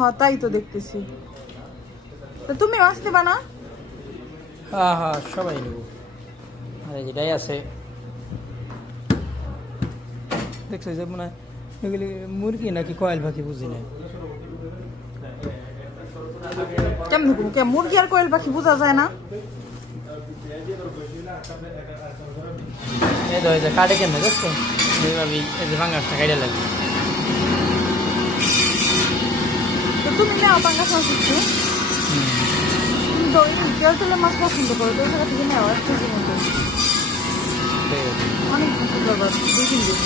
হ্যাঁ তাই তো দেখতেছি। তো তুমি মাছ নেবা না? হ্যাঁ হ্যাঁ সবাই নেব। আরে যেটাই আছে দেখছো যে মনে হয় এগুলি মুরগি নাকি কয়েল পাখি বুঝি না। কেমন মুরগি আর কোয়েল পাখি বোঝা যায় না? এই তো এই যে কাটে কেন দেখছো এইভাবে এই যে ভাঙাসটা কাটে লাগে। তো তুমি নাও পাঙ্গাস মাছ একটু। তুমি তো তেল তেলে মাছ পছন্দ করো, তো ওই জায়গা থেকে নেওয়া 1 কেজির মতো অনেক কিছু করবার 2-3 দিন।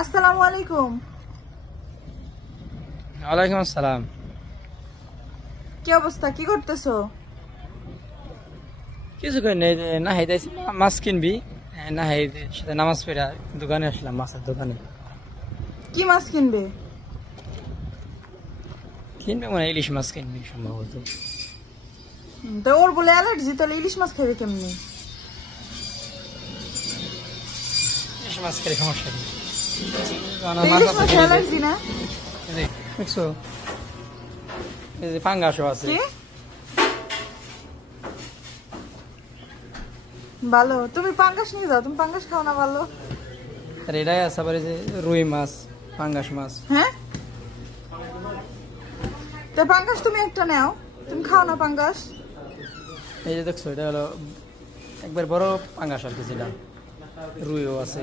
আসসালামু আলাইকুম। ওয়ালাইকুম আসসালাম। কি অবস্থা, কি করতেছো? কিছু করি না, না হাইতাইছি মাছ কিনবি না হাই সাথে নামাজ পড়া দোকানে আসলাম, মাছের দোকানে। কি মাছ কিনবে? কিনবে মানে ইলিশ মাছ কিনবি সম্ভবত। তো ওর বলে অ্যালার্জি, তাহলে ইলিশ মাছ খাবে কেমনি? ইলিশ মাছ খেলে সমস্যা নেই। ইলিশ মাছ অ্যালার্জি না? দেখছো এই যে পাঙ্গাসও আছে। ভালো, তুমি পাঙ্গাস নিয়ে যাও, তুমি পাঙ্গাস খাও না? ভালো। আর এটাই আছে আবার এই যে রুই মাছ, পাঙ্গাস মাছ। হ্যাঁ, তো পাঙ্গাস তুমি একটা নাও, তুমি খাও না পাঙ্গাস? এই যে দেখছো এটা হলো একবার বড় পাঙ্গাস আর কি, যেটা রুইও আছে।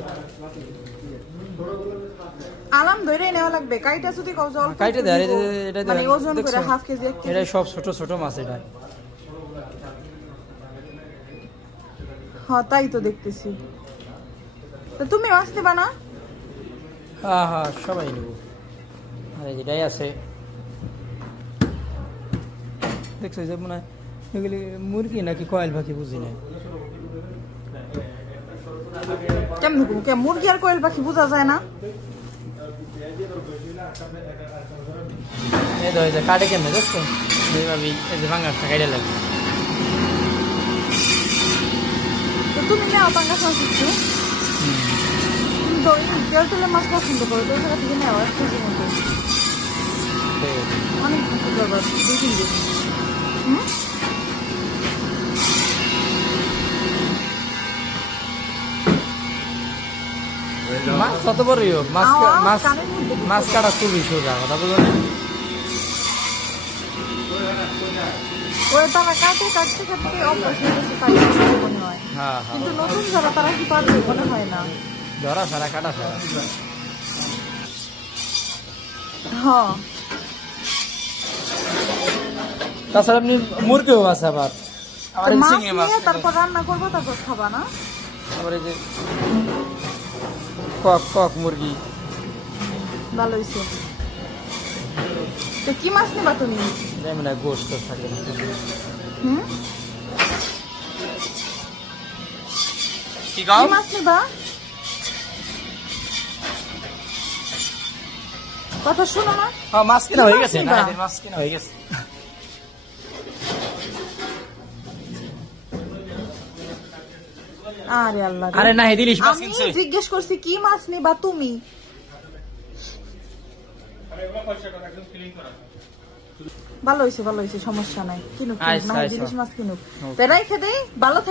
আলাম ধরে নেওয়া লাগবে, কাইটা যদি কও জল কাইটা দেয় এটা মানে ওজন করে হাফ কেজি 1 কেজি। এটা সব ছোট ছোট মাছ এটা। হ্যাঁ তাই তো দেখতেছি। তো তুমি মাছ নেবা না? হ্যাঁ হ্যাঁ সবাই নেব। আরে যেটাই আছে দেখছো যে মনে হয় এগুলি মুরগি নাকি কয়েল পাখি বুঝি না। কেমন মুরগি আর কোয়েল পাখি বোঝা যায় না? এই তো এই যে কাটে কেন দেখছো এইভাবে এই যে ভাঙাসটা কাটে লাগে। তো তুমি নাও পাঙ্গাস মাছ একটু। তুমি তো তেল তেলে মাছ পছন্দ করো, তো ওই জায়গা থেকে নেওয়া 1 কেজির মতো অনেক কিছু করবার 2-3 দিন। মাছ কত বড়ই হোক, মাছ কাটা খুবই সোজা, কথা বলো না? ওই তারা কাটতে কাটতে কাটতে অভ্যাস হয়ে গেছে, তাই মনে হয়। কিন্তু নতুন যারা তারা কি পারবে মনে হয় না। ধরা সারা কাটা সারা। হ্যাঁ, তাছাড়া আপনি মুরগিও আছে আবার মাছ নিয়ে তারপর রান্না করবো, তারপর খাবা না? আবার এই যে কক কক মুরগি। ভালো হয়েছে। তো কি মাছ নেবা তুমি? যেমন গোস্ত থাকে। কি মাছ নেবা? কথা শোনো না। মাছ কিনা হয়ে গেছে, মাছ কিনা হয়ে গেছে। আরে আল্লাহ, আরে না ইলিশ মাছ কিনছে। আমি জিজ্ঞেস করছি কি মাছ নেবা তুমি? ভালো হয়েছে ভালো হয়েছে, সমস্যা নাই, কিনুক না ইলিশ মাছ কিনুক। তাই রাইখে দেই, ভালো থাক।